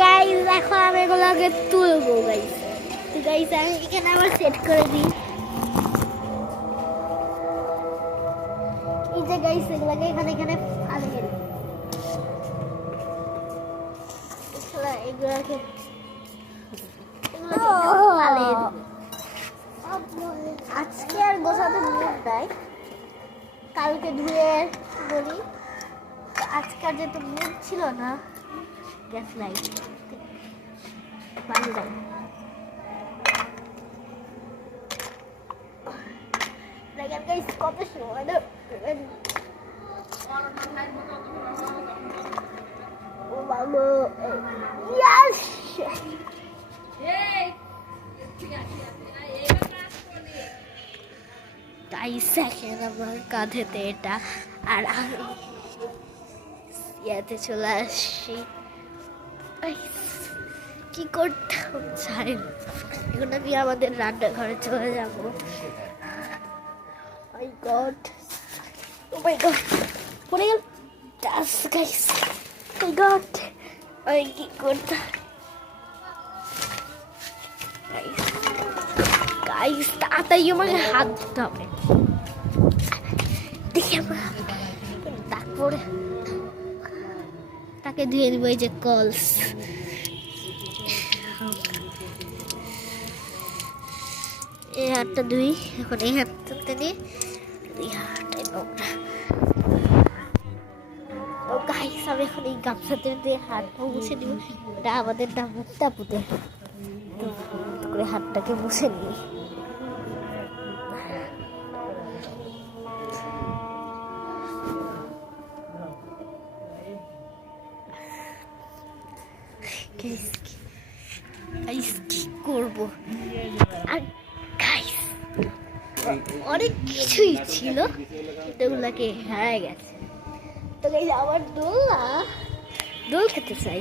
Guys দেখো আমি এগুলোকে তুলবো গাইস। তো গাইস আমি এখানে আবার সেট করে দিই। এই যে গাইস এগুলোকে এখানে এখানে ফালিয়ে দিই। এগুলোকে ফালিয়ে দিই। আজকে আর গোছাতে মুড নাই, কালকে ধুয়ে বলি। আজকাল যেহেতু মুড ছিল না, গ্যাস লাইট পানি যাই কত সময় আমার কাঁধেতে এটা, আর আমি ইয়াতে চলে আসছি। কি করতাম জানি না। এখন আমি আমাদের রান্নাঘরে চলে যাবো। মাই গড, ও মাই গড, পড়ে গেল টাস গাইস। মাই গড, আমি কি করতাম গাইস। তাড়াতাড়ি আমাকে হাত ধুতে হবে। দেখি আমার দাগ পড়ে, তাকে ধুয়ে দিব। এই যে কলস, এই হাতটা ধুই। এখন এই হাতটা নিয়ে এই হাতটাই নোংরা। তো গাইস আমি এখন এই গামছাতে দিয়ে হাত মুছে দিব। এটা আমাদের না মুখটা পুঁতে, তো করে হাতটাকে মুছে নিই। কি করবো আর গাইস, অনেক কিছুই ছিল, এগুলাকে হারাই গেছে। তো গাইস আমার দোল খেতে চাই,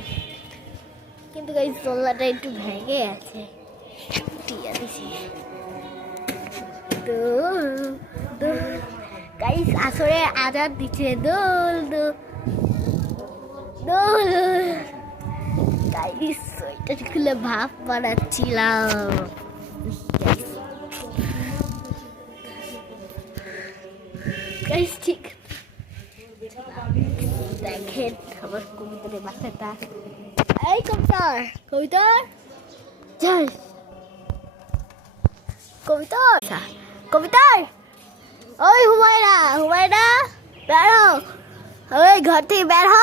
কিন্তু গাইস দোলনাটা একটু ভেঙে আছে। টিয়া দিছি গাইস, আসরে আজাদ দিচ্ছে দোল দোল দোল। গাইস এটা খুলে ভাব বানাচ্ছিলাম। গাইস ঠিক দেখেন আমার কবিতার বাসাটা। এই কবিতার যাই কবিতার ওই হুমায়রা বের হ, ওই ঘর থেকে বের হ।